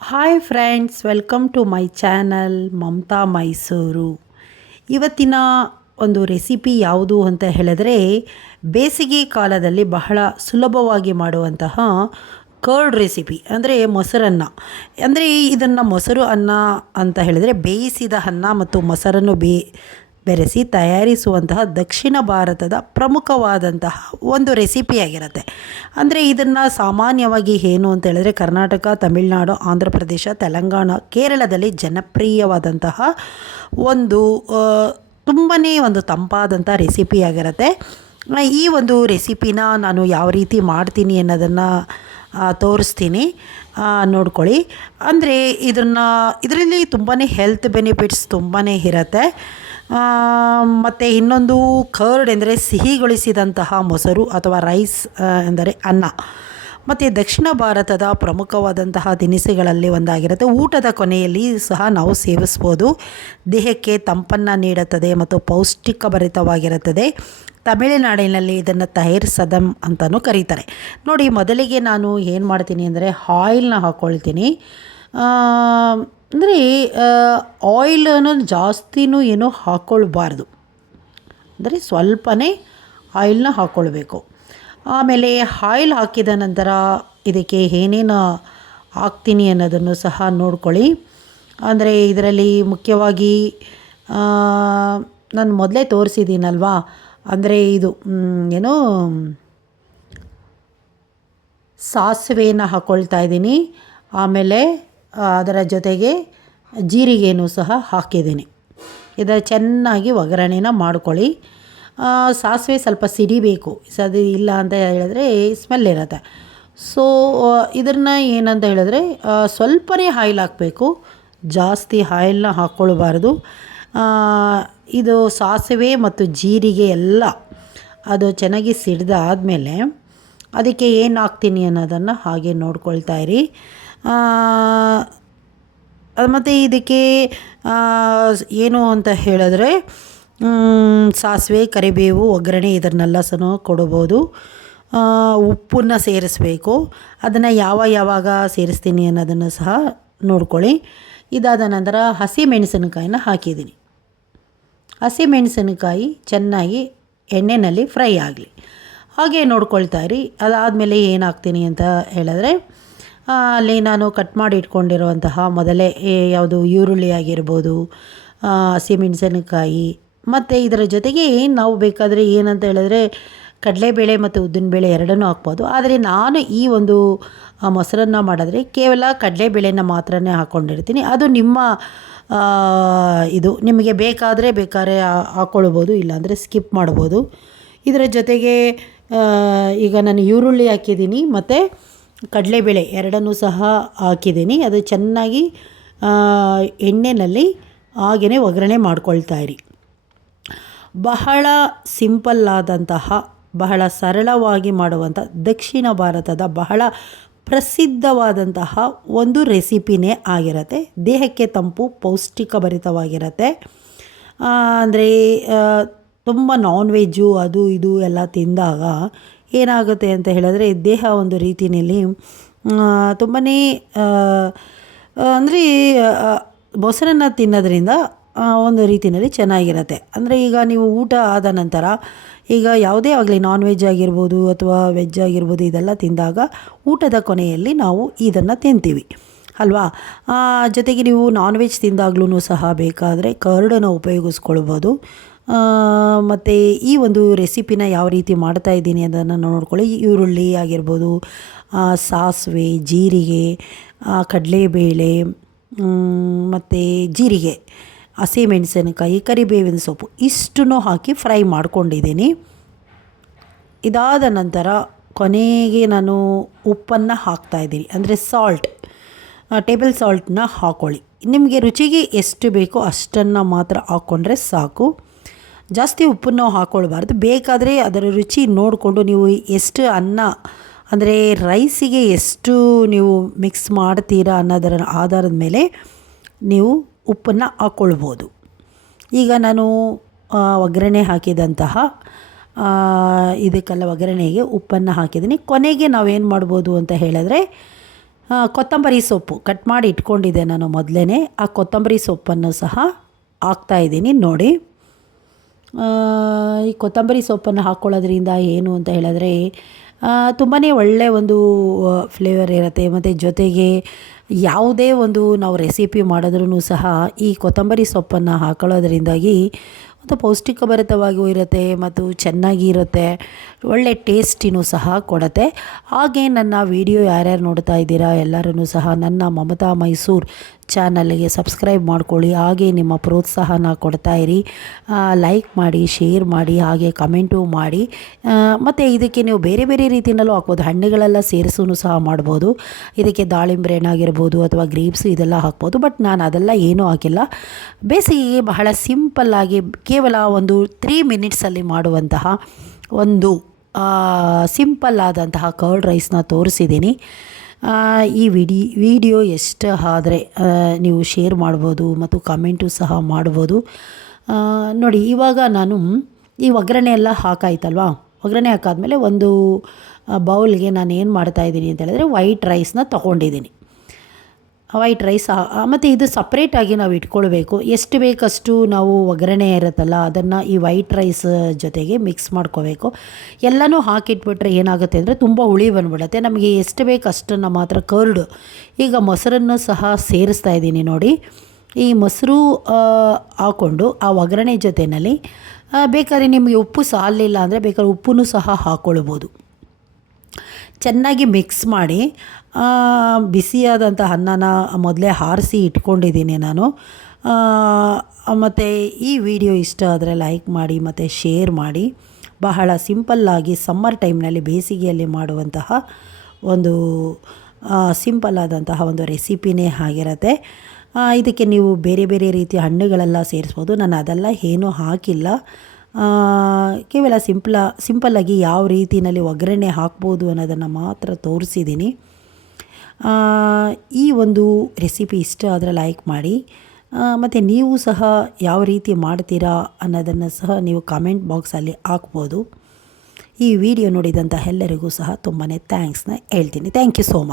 Hi friends, welcome to my channel Mamata Mysuru. ಇವತ್ತಿನ ಒಂದು recipe ಯಾವುದು ಅಂತ ಹೇಳಿದ್ರೆ, ಬೇಸಿಗೆ ಕಾಲದಲ್ಲಿ ಬಹಳ ಸುಲಭವಾಗಿ ಮಾಡುವಂತಹ ಕರ್ಡ್ ರೆಸಿಪಿ, ಅಂದರೆ ಮೊಸರನ್ನ. ಅಂದರೆ ಇದನ್ನು ಮೊಸರು ಅನ್ನ ಅಂತ ಹೇಳಿದರೆ ಬೇಯಿಸಿದ ಅನ್ನ ಮತ್ತು ಮೊಸರನ್ನು ಬೆರೆಸಿ ತಯಾರಿಸುವಂತಹ ದಕ್ಷಿಣ ಭಾರತದ ಪ್ರಮುಖವಾದಂತಹ ಒಂದು ರೆಸಿಪಿಯಾಗಿರುತ್ತೆ. ಅಂದರೆ ಇದನ್ನು ಸಾಮಾನ್ಯವಾಗಿ ಏನು ಅಂತ ಹೇಳಿದ್ರೆ ಕರ್ನಾಟಕ, ತಮಿಳುನಾಡು, ಆಂಧ್ರ ಪ್ರದೇಶ, ತೆಲಂಗಾಣ, ಕೇರಳದಲ್ಲಿ ಜನಪ್ರಿಯವಾದಂತಹ ಒಂದು ತುಂಬಾ ಒಂದು ತಂಪಾದಂಥ ರೆಸಿಪಿಯಾಗಿರುತ್ತೆ. ಈ ಒಂದು ರೆಸಿಪಿನ ನಾನು ಯಾವ ರೀತಿ ಮಾಡ್ತೀನಿ ಅನ್ನೋದನ್ನು ತೋರಿಸ್ತೀನಿ, ನೋಡ್ಕೊಳ್ಳಿ. ಅಂದರೆ ಇದರಲ್ಲಿ ತುಂಬಾ ಹೆಲ್ತ್ ಬೆನಿಫಿಟ್ಸ್ ತುಂಬಾ ಇರುತ್ತೆ. ಮತ್ತು ಇನ್ನೊಂದು ಕರ್ಡ್ ಎಂದರೆ ಸಿಹಿಗೊಳಿಸಿದಂತಹ ಮೊಸರು ಅಥವಾ ರೈಸ್ ಎಂದರೆ ಅನ್ನ. ಮತ್ತು ದಕ್ಷಿಣ ಭಾರತದ ಪ್ರಮುಖವಾದಂತಹ ತಿನಿಸುಗಳಲ್ಲಿ ಒಂದಾಗಿರುತ್ತೆ. ಊಟದ ಕೊನೆಯಲ್ಲಿ ಸಹ ನಾವು ಸೇವಿಸ್ಬೋದು. ದೇಹಕ್ಕೆ ತಂಪನ್ನು ನೀಡುತ್ತದೆ ಮತ್ತು ಪೌಷ್ಟಿಕಭರಿತವಾಗಿರುತ್ತದೆ. ತಮಿಳುನಾಡಿನಲ್ಲಿ ಇದನ್ನು ತೈರ್ ಸದಂ ಅಂತಲೂ ಕರೀತಾರೆ. ನೋಡಿ, ಮೊದಲಿಗೆ ನಾನು ಏನು ಮಾಡ್ತೀನಿ ಅಂದರೆ ಆಯಿಲ್ನ ಹಾಕ್ಕೊಳ್ತೀನಿ. ಅಂದರೆ ಆಯಿಲನ್ನು ಜಾಸ್ತಿನೂ ಏನೂ ಹಾಕ್ಕೊಳ್ಬಾರ್ದು, ಅಂದರೆ ಸ್ವಲ್ಪನೇ ಆಯಿಲ್ನ ಹಾಕ್ಕೊಳ್ಬೇಕು. ಆಮೇಲೆ ಆಯಿಲ್ ಹಾಕಿದ ನಂತರ ಇದಕ್ಕೆ ಏನೇನು ಹಾಕ್ತೀನಿ ಅನ್ನೋದನ್ನು ಸಹ ನೋಡ್ಕೊಳ್ಳಿ. ಅಂದರೆ ಇದರಲ್ಲಿ ಮುಖ್ಯವಾಗಿ ನಾನು ಮೊದಲೇ ತೋರಿಸಿದ್ದೀನಲ್ವಾ, ಅಂದರೆ ಇದು ಏನು ಸಾಸಿವೆನ ಹಾಕ್ಕೊಳ್ತಾ ಇದ್ದೀನಿ. ಆಮೇಲೆ ಅದರ ಜೊತೆಗೆ ಜೀರಿಗೆನೂ ಸಹ ಹಾಕಿದ್ದೀನಿ. ಇದರ ಚೆನ್ನಾಗಿ ಒಗ್ಗರಣೆನ ಮಾಡ್ಕೊಳ್ಳಿ. ಸಾಸಿವೆ ಸ್ವಲ್ಪ ಸಿಡಿಬೇಕು, ಅದು ಇಲ್ಲ ಅಂತ ಹೇಳಿದ್ರೆ ಸ್ಮೆಲ್ ಇರುತ್ತೆ. ಸೊ ಇದನ್ನು ಏನಂತ ಹೇಳಿದ್ರೆ ಸ್ವಲ್ಪನೇ ಆಯಿಲ್ ಹಾಕಬೇಕು, ಜಾಸ್ತಿ ಆಯಿಲ್ನ ಹಾಕ್ಕೊಳ್ಬಾರ್ದು. ಇದು ಸಾಸಿವೆ ಮತ್ತು ಜೀರಿಗೆ ಎಲ್ಲ ಅದು ಚೆನ್ನಾಗಿ ಸಿಡ್ದಾದಮೇಲೆ ಅದಕ್ಕೆ ಏನು ಹಾಕ್ತೀನಿ ಅನ್ನೋದನ್ನು ಹಾಗೆ ನೋಡ್ಕೊಳ್ತಾ ಇರಿ. ಮತ್ತು ಇದಕ್ಕೆ ಏನು ಅಂತ ಹೇಳಿದ್ರೆ ಸಾಸಿವೆ, ಕರಿಬೇವು, ಒಗ್ಗರಣೆ ಇದನ್ನೆಲ್ಲ ಸಹ ಕೊಡ್ಬೋದು. ಉಪ್ಪನ್ನು ಸೇರಿಸಬೇಕು. ಅದನ್ನು ಯಾವಾಗ ಸೇರಿಸ್ತೀನಿ ಅನ್ನೋದನ್ನು ಸಹ ನೋಡ್ಕೊಳ್ಳಿ. ಇದಾದ ನಂತರ ಹಸಿಮೆಣಸಿನಕಾಯಿನ ಹಾಕಿದ್ದೀನಿ. ಹಸಿಮೆಣಸಿನಕಾಯಿ ಚೆನ್ನಾಗಿ ಎಣ್ಣೆಯಲ್ಲಿ ಫ್ರೈ ಆಗಲಿ, ಹಾಗೆ ನೋಡ್ಕೊಳ್ತಾ ಇರಿ. ಅದಾದಮೇಲೆ ಏನು ಹಾಕ್ತೀನಿ ಅಂತ ಹೇಳಿದ್ರೆ ಅಲ್ಲಿ ನಾನು ಕಟ್ ಮಾಡಿ ಇಟ್ಕೊಂಡಿರುವಂತಹ ಮೊದಲೇ ಯಾವುದು ಈರುಳ್ಳಿ ಆಗಿರ್ಬೋದು, ಹಸಿಮೆಣಸಿನಕಾಯಿ, ಮತ್ತು ಇದರ ಜೊತೆಗೆ ನಾವು ಬೇಕಾದರೆ ಏನಂತ ಹೇಳಿದ್ರೆ ಕಡಲೆಬೇಳೆ ಮತ್ತು ಉದ್ದಿನಬೇಳೆ ಎರಡನ್ನೂ ಹಾಕ್ಬೋದು. ಆದರೆ ನಾನು ಈ ಒಂದು ಮೊಸರನ್ನ ಮಾಡಿದ್ರೆ ಕೇವಲ ಕಡಲೆಬೇಳೆನ ಮಾತ್ರನೇ ಹಾಕ್ಕೊಂಡಿರ್ತೀನಿ. ಅದು ನಿಮ್ಮ ಇದು ನಿಮಗೆ ಬೇಕಾದರೆ ಹಾಕ್ಕೊಳ್ಬೋದು, ಇಲ್ಲಾಂದರೆ ಸ್ಕಿಪ್ ಮಾಡ್ಬೋದು. ಇದರ ಜೊತೆಗೆ ಈಗ ನಾನು ಈರುಳ್ಳಿ ಹಾಕಿದ್ದೀನಿ ಮತ್ತು ಕಡಲೆಬೇಳೆ ಎರಡನ್ನೂ ಸಹ ಹಾಕಿದ್ದೀನಿ. ಅದು ಚೆನ್ನಾಗಿ ಎಣ್ಣೆಯಲ್ಲಿ ಹಾಗೆಯೇ ಒಗ್ಗರಣೆ ಮಾಡ್ಕೊಳ್ತಾ ಇರಿ. ಬಹಳ ಸಿಂಪಲ್ಲಾದಂತಹ, ಬಹಳ ಸರಳವಾಗಿ ಮಾಡುವಂಥ ದಕ್ಷಿಣ ಭಾರತದ ಬಹಳ ಪ್ರಸಿದ್ಧವಾದಂತಹ ಒಂದು ರೆಸಿಪಿನೇ ಆಗಿರುತ್ತೆ. ದೇಹಕ್ಕೆ ತಂಪು, ಪೌಷ್ಟಿಕಭರಿತವಾಗಿರುತ್ತೆ. ಅಂದರೆ ತುಂಬ ನಾನ್ ವೆಜ್ಜು ಅದು ಇದು ಎಲ್ಲ ತಿಂದಾಗ ಏನಾಗುತ್ತೆ ಅಂತ ಹೇಳಿದ್ರೆ ದೇಹ ಒಂದು ರೀತಿಯಲ್ಲಿ ತುಂಬಾ ಅಂದರೆ ಮೊಸರನ್ನ ತಿನ್ನೋದ್ರಿಂದ ಒಂದು ರೀತಿಯಲ್ಲಿ ಚೆನ್ನಾಗಿರುತ್ತೆ. ಅಂದರೆ ಈಗ ನೀವು ಊಟ ಆದ ನಂತರ ಈಗ ಯಾವುದೇ ಆಗಲಿ ನಾನ್ ವೆಜ್ ಆಗಿರ್ಬೋದು ಅಥವಾ ವೆಜ್ ಆಗಿರ್ಬೋದು, ಇದೆಲ್ಲ ತಿಂದಾಗ ಊಟದ ಕೊನೆಯಲ್ಲಿ ನಾವು ಇದನ್ನು ತಿಂತೀವಿ ಅಲ್ವಾ. ಜೊತೆಗೆ ನೀವು ನಾನ್ ವೆಜ್ ತಿಂದಾಗ್ಲೂ ಸಹ ಬೇಕಾದರೆ ಕರ್ಡನ್ನು ಉಪಯೋಗಿಸ್ಕೊಳ್ಬೋದು. ಮತ್ತು ಈ ಒಂದು ರೆಸಿಪಿನ ಯಾವ ರೀತಿ ಮಾಡ್ತಾಯಿದ್ದೀನಿ ಅದನ್ನು ನೋಡ್ಕೊಳ್ಳಿ. ಈರುಳ್ಳಿ ಆಗಿರ್ಬೋದು, ಸಾಸಿವೆ, ಜೀರಿಗೆ, ಕಡಲೆಬೇಳೆ ಮತ್ತು ಜೀರಿಗೆ, ಹಸಿಮೆಣಸಿನಕಾಯಿ, ಕರಿಬೇವಿನ ಸೊಪ್ಪು ಇಷ್ಟನ್ನು ಹಾಕಿ ಫ್ರೈ ಮಾಡ್ಕೊಂಡಿದ್ದೀನಿ. ಇದಾದ ನಂತರ ಕೊನೆಗೆ ನಾನು ಉಪ್ಪನ್ನು ಹಾಕ್ತಾಯಿದ್ದೀನಿ, ಅಂದರೆ ಟೇಬಲ್ ಸಾಲ್ಟನ್ನ ಹಾಕ್ಕೊಳ್ಳಿ. ನಿಮಗೆ ರುಚಿಗೆ ಎಷ್ಟು ಬೇಕೋ ಅಷ್ಟನ್ನು ಮಾತ್ರ ಹಾಕ್ಕೊಂಡ್ರೆ ಸಾಕು. ಜಾಸ್ತಿ ಉಪ್ಪನ್ನು ಹಾಕ್ಕೊಳ್ಬಾರ್ದು. ಬೇಕಾದರೆ ಅದರ ರುಚಿ ನೋಡಿಕೊಂಡು ನೀವು ಎಷ್ಟು ಅನ್ನ, ಅಂದರೆ ರೈಸಿಗೆ ಎಷ್ಟು ನೀವು ಮಿಕ್ಸ್ ಮಾಡ್ತೀರಾ ಅನ್ನೋದರ ಆಧಾರದ ಮೇಲೆ ನೀವು ಉಪ್ಪನ್ನು ಹಾಕ್ಕೊಳ್ಬೋದು. ಈಗ ನಾನು ಒಗ್ಗರಣೆ ಹಾಕಿದಂತಹ ಇದಕ್ಕೆಲ್ಲ ಒಗ್ಗರಣೆಗೆ ಉಪ್ಪನ್ನು ಹಾಕಿದ್ದೀನಿ. ಕೊನೆಗೆ ನಾವೇನು ಮಾಡ್ಬೋದು ಅಂತ ಹೇಳಿದ್ರೆ ಕೊತ್ತಂಬರಿ ಸೊಪ್ಪು ಕಟ್ ಮಾಡಿ ಇಟ್ಕೊಂಡಿದ್ದೆ ನಾನು ಮೊದಲೇ. ಆ ಕೊತ್ತಂಬರಿ ಸೊಪ್ಪನ್ನು ಸಹ ಹಾಕ್ತಾಯಿದ್ದೀನಿ ನೋಡಿ. ಈ ಕೊತ್ತಂಬರಿ ಸೊಪ್ಪನ್ನು ಹಾಕ್ಕೊಳ್ಳೋದ್ರಿಂದ ಏನು ಅಂತ ಹೇಳಿದ್ರೆ ತುಂಬಾ ಒಳ್ಳೆಯ ಒಂದು ಫ್ಲೇವರ್ ಇರುತ್ತೆ. ಮತ್ತು ಜೊತೆಗೆ ಯಾವುದೇ ಒಂದು ನಾವು ರೆಸಿಪಿ ಮಾಡಿದ್ರೂ ಸಹ ಈ ಕೊತ್ತಂಬರಿ ಸೊಪ್ಪನ್ನು ಹಾಕೊಳ್ಳೋದ್ರಿಂದಾಗಿ ಒಂದು ಪೌಷ್ಟಿಕಭರಿತವಾಗಿಯೂ ಇರುತ್ತೆ ಮತ್ತು ಚೆನ್ನಾಗಿ ಇರುತ್ತೆ, ಒಳ್ಳೆ ಟೇಸ್ಟಿನೂ ಸಹ ಕೊಡುತ್ತೆ. ಹಾಗೆ ನನ್ನ ವಿಡಿಯೋ ಯಾರ್ಯಾರು ನೋಡ್ತಾ ಇದ್ದೀರಾ ಎಲ್ಲರೂ ಸಹ ನನ್ನ ಮಮತಾ ಮೈಸೂರು ಚಾನಲ್ಗೆ ಸಬ್ಸ್ಕ್ರೈಬ್ ಮಾಡ್ಕೊಳ್ಳಿ. ಹಾಗೆ ನಿಮ್ಮ ಪ್ರೋತ್ಸಾಹನ ಕೊಡ್ತಾಯಿರಿ, ಲೈಕ್ ಮಾಡಿ, ಶೇರ್ ಮಾಡಿ, ಹಾಗೆ ಕಮೆಂಟು ಮಾಡಿ. ಮತ್ತು ಇದಕ್ಕೆ ನೀವು ಬೇರೆ ಬೇರೆ ರೀತಿಯಲ್ಲೂ ಹಾಕ್ಬೋದು, ಹಣ್ಣುಗಳೆಲ್ಲ ಸೇರಿಸೂ ಸಹ ಮಾಡ್ಬೋದು. ಇದಕ್ಕೆ ದಾಳಿಂಬೆ ಹಣ್ಣಾಗಿರ್ಬೋದು ಅಥವಾ ಗ್ರೇಪ್ಸು ಇದೆಲ್ಲ ಹಾಕ್ಬೋದು. ಬಟ್ ನಾನು ಅದೆಲ್ಲ ಏನೂ ಹಾಕಿಲ್ಲ. ಬೇಸಿಗೆಗೆ ಬಹಳ ಸಿಂಪಲ್ಲಾಗಿ ಕೇವಲ ಒಂದು 3 ಮಿನಿಟ್ಸಲ್ಲಿ ಮಾಡುವಂತಹ ಒಂದು ಸಿಂಪಲ್ ಆದಂತಹ ಕರ್ಡ್ ರೈಸ್ನ ತೋರಿಸಿದ್ದೀನಿ. ಈ ವಿಡಿಯೋ ಎಷ್ಟು ಆದರೆ ನೀವು ಶೇರ್ ಮಾಡ್ಬೋದು ಮತ್ತು ಕಮೆಂಟು ಸಹ ಮಾಡ್ಬೋದು. ನೋಡಿ, ಇವಾಗ ನಾನು ಈ ಒಗ್ಗರಣೆ ಎಲ್ಲ ಹಾಕಾಯ್ತಲ್ವ, ಒಗ್ಗರಣೆ ಹಾಕಾದ್ಮೇಲೆ ಒಂದು ಬೌಲ್ಗೆ ನಾನು ಏನು ಮಾಡ್ತಾಯಿದ್ದೀನಿ ಅಂತ ಹೇಳಿದ್ರೆ ವೈಟ್ ರೈಸ್ನ ತೊಗೊಂಡಿದ್ದೀನಿ. ವೈಟ್ ರೈಸ್ ಮತ್ತು ಇದು ಸಪ್ರೇಟಾಗಿ ನಾವು ಇಟ್ಕೊಳ್ಬೇಕು. ಎಷ್ಟು ಬೇಕಷ್ಟು ನಾವು ಒಗ್ಗರಣೆ ಇರುತ್ತಲ್ಲ ಅದನ್ನು ಈ ವೈಟ್ ರೈಸ್ ಜೊತೆಗೆ ಮಿಕ್ಸ್ ಮಾಡ್ಕೋಬೇಕು. ಎಲ್ಲನೂ ಹಾಕಿಟ್ಬಿಟ್ರೆ ಏನಾಗುತ್ತೆ ಅಂದರೆ ತುಂಬ ಹುಳಿ ಬಂದ್ಬಿಡುತ್ತೆ. ನಮಗೆ ಎಷ್ಟು ಬೇಕು ಅಷ್ಟನ್ನು ಮಾತ್ರ ಕರ್ಡು. ಈಗ ಮೊಸರನ್ನು ಸಹ ಸೇರಿಸ್ತಾ ಇದ್ದೀನಿ ನೋಡಿ. ಈ ಮೊಸರು ಹಾಕ್ಕೊಂಡು ಆ ಒಗ್ಗರಣೆ ಜೊತೆಯಲ್ಲಿ ಬೇಕಾದ್ರೆ ನಿಮಗೆ ಉಪ್ಪು ಸಾಲಿಲ್ಲ ಅಂದರೆ ಬೇಕಾದ್ರೆ ಉಪ್ಪನ್ನು ಸಹ ಹಾಕ್ಕೊಳ್ಬೋದು. ಚೆನ್ನಾಗಿ ಮಿಕ್ಸ್ ಮಾಡಿ ಬಿಸಿಯಾದಂಥ ಅನ್ನನ ಮೊದಲೇ ಆರಿಸಿ ಇಟ್ಕೊಂಡಿದ್ದೀನಿ ನಾನು. ಮತ್ತು ಈ ವಿಡಿಯೋ ಇಷ್ಟ ಆದರೆ ಲೈಕ್ ಮಾಡಿ ಮತ್ತು ಶೇರ್ ಮಾಡಿ. ಬಹಳ ಸಿಂಪಲ್ಲಾಗಿ ಸಮ್ಮರ್ ಟೈಮ್ನಲ್ಲಿ ಬೇಸಿಗೆಯಲ್ಲಿ ಮಾಡುವಂತಹ ಒಂದು ಸಿಂಪಲ್ ಆದಂತಹ ಒಂದು ರೆಸಿಪಿನೇ ಆಗಿರುತ್ತೆ. ಇದಕ್ಕೆ ನೀವು ಬೇರೆ ಬೇರೆ ರೀತಿಯ ಹಣ್ಣುಗಳೆಲ್ಲ ಸೇರಿಸ್ಬೋದು. ನಾನು ಅದೆಲ್ಲ ಏನೂ ಹಾಕಿಲ್ಲ. ಕೇವಲ ಸಿಂಪಲ್ಲಾಗಿ ಯಾವ ರೀತಿಯಲ್ಲಿ ಒಗ್ಗರಣೆ ಹಾಕ್ಬೋದು ಅನ್ನೋದನ್ನು ಮಾತ್ರ ತೋರಿಸಿದ್ದೀನಿ. ಈ ಒಂದು ರೆಸಿಪಿ ಇಷ್ಟ ಆದರೆ ಲೈಕ್ ಮಾಡಿ. ಮತ್ತು ನೀವು ಸಹ ಯಾವ ರೀತಿ ಮಾಡ್ತೀರಾ ಅನ್ನೋದನ್ನು ಸಹ ನೀವು ಕಾಮೆಂಟ್ ಬಾಕ್ಸಲ್ಲಿ ಹಾಕ್ಬೋದು. ಈ ವಿಡಿಯೋ ನೋಡಿದಂಥ ಎಲ್ಲರಿಗೂ ಸಹ ತುಂಬಾ ಥ್ಯಾಂಕ್ಸ್ನ ಹೇಳ್ತೀನಿ. Thank you so much.